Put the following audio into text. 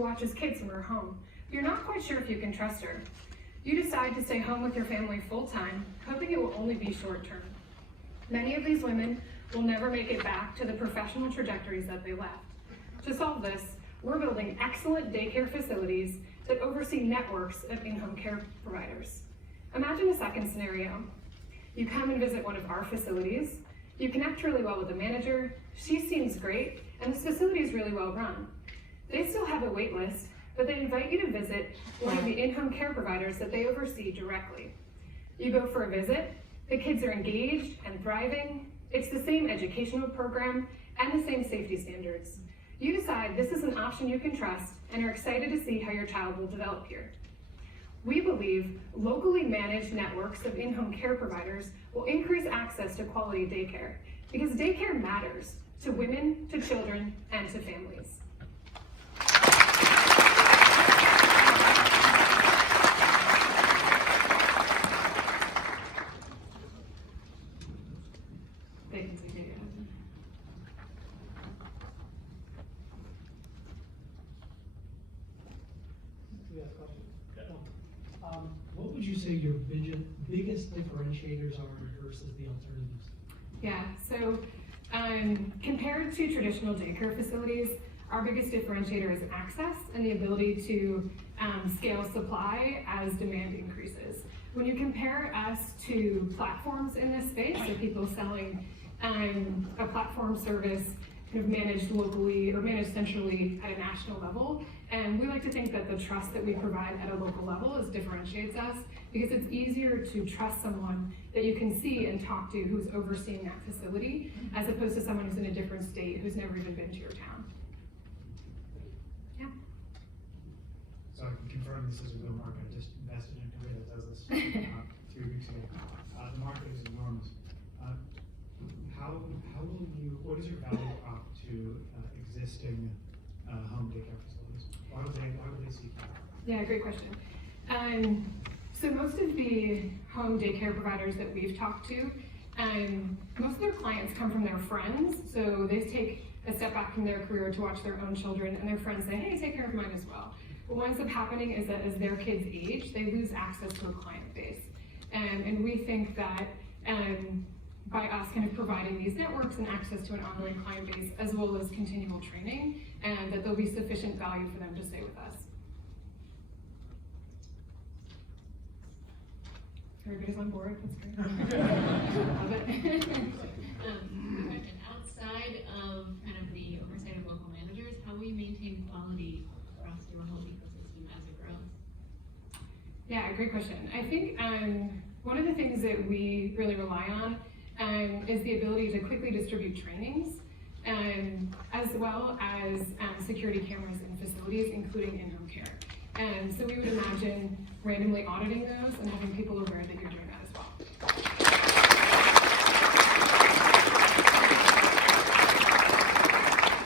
watches kids from her home. You're not quite sure if you can trust her. You decide to stay home with your family full-time, hoping it will only be short-term. Many of these women will never make it back to the professional trajectories that they left. To solve this, we're building excellent daycare facilities that oversee networks of in-home care providers. Imagine a second scenario. You come and visit one of our facilities, you connect really well with the manager, she seems great, and this facility is really well run. They still have a wait list, but they invite you to visit one of the in-home care providers that they oversee directly. You go for a visit, the kids are engaged and thriving, it's the same educational program and the same safety standards. You decide this is an option you can trust and are excited to see how your child will develop here. We believe locally managed networks of in-home care providers will increase access to quality daycare because daycare matters to women, to children, and to families. They can take it. What would you say your biggest differentiators are versus the alternatives? Yeah, so compared to traditional daycare facilities, our biggest differentiator is access and the ability to scale supply as demand increases. When you compare us to platforms in this space, so people selling a platform service kind of managed locally or managed centrally at a national level, and we like to think that the trust that we provide at a local level differentiates us because it's easier to trust someone that you can see and talk to who's overseeing that facility as opposed to someone who's in a different state who's never even been to your town. Yeah. So I can confirm this is a real market. I just invested in a company that does this 3 weeks ago. The market is enormous. What is your value prop to existing home daycare facilities? Why would they seek that? Yeah, great question. So most of the home daycare providers that we've talked to, most of their clients come from their friends. So they take a step back from their career to watch their own children, and their friends say, hey, take care of mine as well. But what ends up happening is that as their kids age, they lose access to a client base. And we think that by us kind of providing these networks and access to an ongoing client base, as well as continual training, and that there'll be sufficient value for them to stay with us. Everybody's on board, that's great. Love it. Outside of kind of the oversight of local managers, how will you maintain quality across your whole ecosystem as it grows? Yeah, great question. I think one of the things that we really rely on is the ability to quickly distribute trainings, as well as security cameras in facilities, including in-home care. So we would imagine randomly auditing those and having people aware that